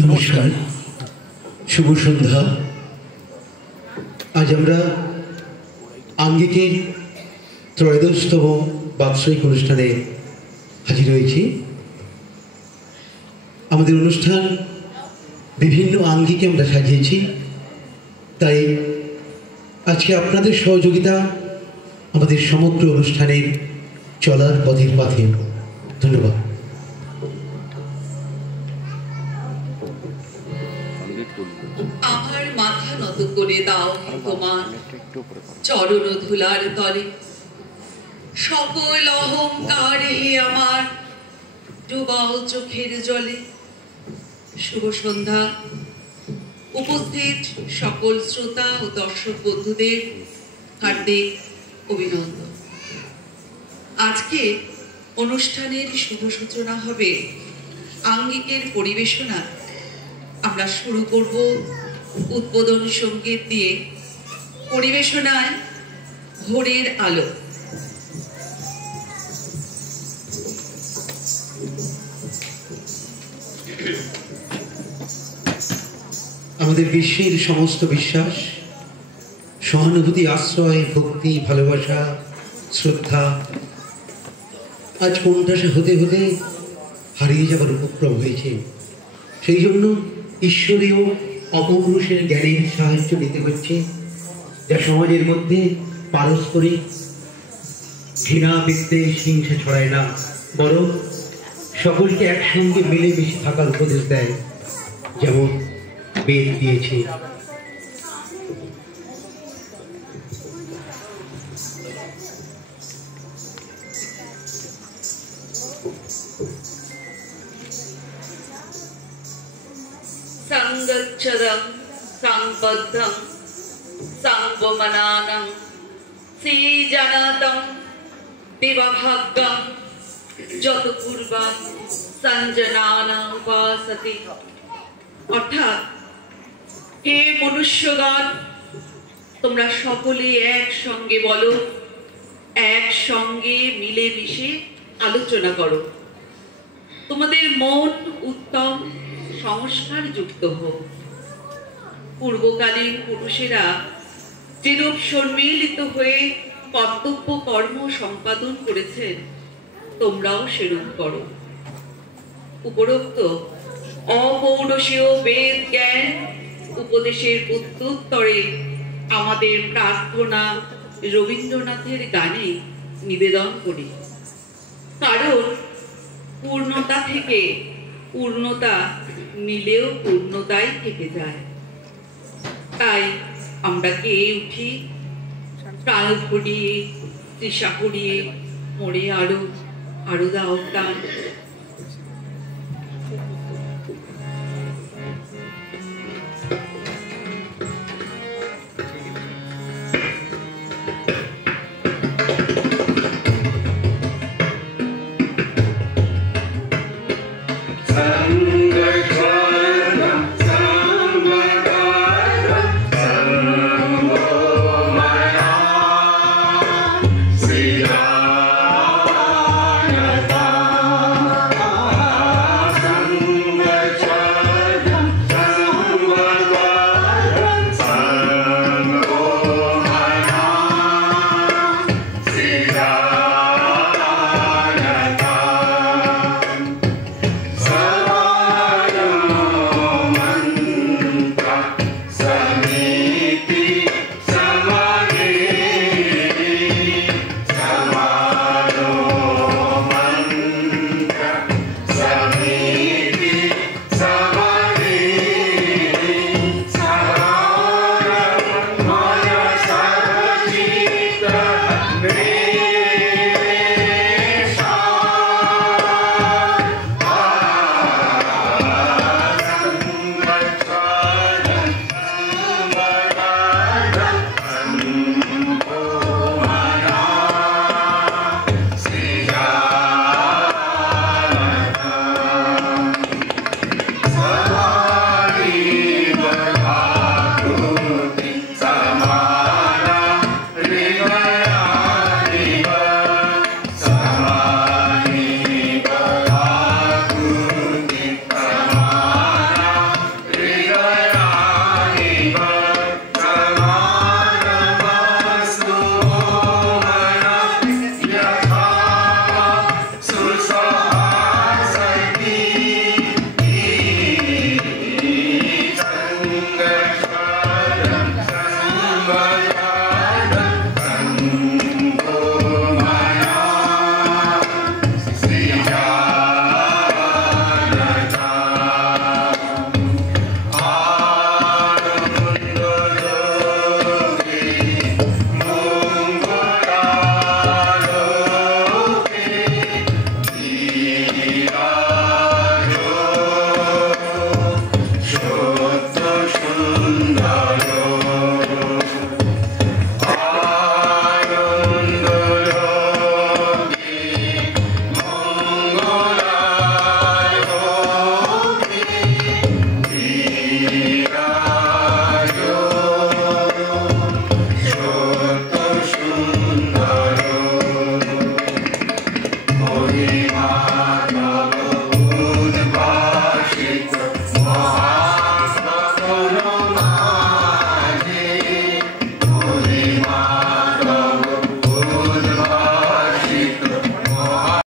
নমস্কার, শুভ সন্ধ্যা। আজ আমরা আঙ্গিকের ত্রয়োদশতম বাৎসরিক অনুষ্ঠানে হাজির হয়েছি। আমাদের অনুষ্ঠান বিভিন্ন আঙ্গিকে আমরা সাজিয়েছি, তাই আজকে আপনাদের সহযোগিতা আমাদের সমগ্র অনুষ্ঠানের চলার পথের পথে। ধন্যবাদ। আমার মাথা নত করে দাও তোমার চরণ ধুলার তলে, সকল অহংকার হে আমার ডুবাও চোখের জলে। শুভ সন্ধ্যা। উপস্থিত সকল শ্রোতা ও দর্শক বন্ধুদের হার্দিক অভিনন্দন। আজকে অনুষ্ঠানের শুভ সূচনা হবে আঙ্গিকের পরিবেশনা। আমরা শুরু করব উদ্বোধন সঙ্গীত দিয়ে। পরিবেশনায় ভোরের আলো। আমাদের বিশ্বের সমস্ত বিশ্বাস, সহানুভূতি, আশ্রয়, ভক্তি, ভালোবাসা, শ্রদ্ধা আজ কোণঠাসা হতে হতে হারিয়ে যাবার উপক্রম হয়েছে। সেই জন্য ঈশ্বরীয় অপৌরুষের জ্ঞানের সাহায্য নিতে হচ্ছে, যা সমাজের মধ্যে পারস্পরিক ঘৃণা, বিদ্বেষ, হিংসা ছড়ায় না, বরং সকলকে একসঙ্গে মিলেমিশে থাকার উপদেশ দেয়, যেমন বেদ দিয়েছে। সংগচ্ছদং সংবদ্ধং সংবমনানং শ্রীজনতং দিবাভাগ্যং যত পূর্বং সঞ্জনানা উপাসতে। অর্থাৎ, হে মনুষ্যগণ, তোমরা সকলে একসঙ্গে বলো, একসঙ্গে মিলেমিশে আলোচনা করো। তোমাদের মন উত্তম সংস্কার যুক্ত হোক। পূর্বকালীন পুরুষেরা যেরূপ সম্মিলিত হয়ে কর্তব্য কর্ম সম্পাদন করেছেন, তোমরাও সেরূপ করো। উপরোক্ত অপৌরুষীয় বেদ জ্ঞান উপদেশের প্রত্যুত্তরে আমাদের প্রার্থনা রবীন্দ্রনাথের গানে নিবেদন করি। কারণ পূর্ণতা থেকে পূর্ণতা নিলেও পূর্ণতাই থেকে যায়। তাই আমরা গেয়ে উঠি, প্রাণ ভরিয়ে, তৃষা করিয়ে, মরে আরো আরো দাও প্রাণ। Sri Rama Bye.